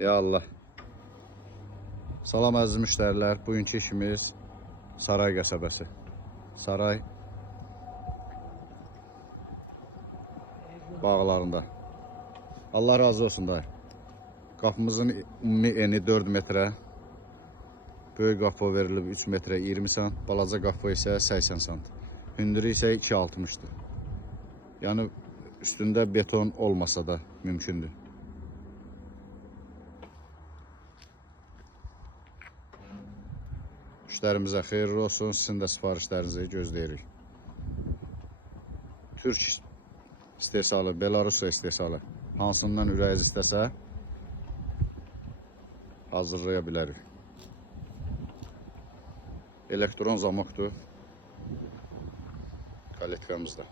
Ya Allah. Salam əziz müştərilər. Bugünkü işimiz Saray qəsəbəsi. Saray bağlarında. Allah razı olsun dayı. Qapımızın ümumi eni 4 metrə. Böyük qapı verilib 3 metrə 20 sant. Balaca qapı isə 80 sant. Hündürü isə 2.60'dır. Yəni üstündə beton olmasa da mümkündür. Müştərimizə xeyirli olsun. Sizin də sifarişlərinizi gözləyirik. Türk istehsalı, Belarus istehsalı hansından ürəyiniz istəsə hazırlaya bilərik. Elektron zamokdur. Kaletkamızda.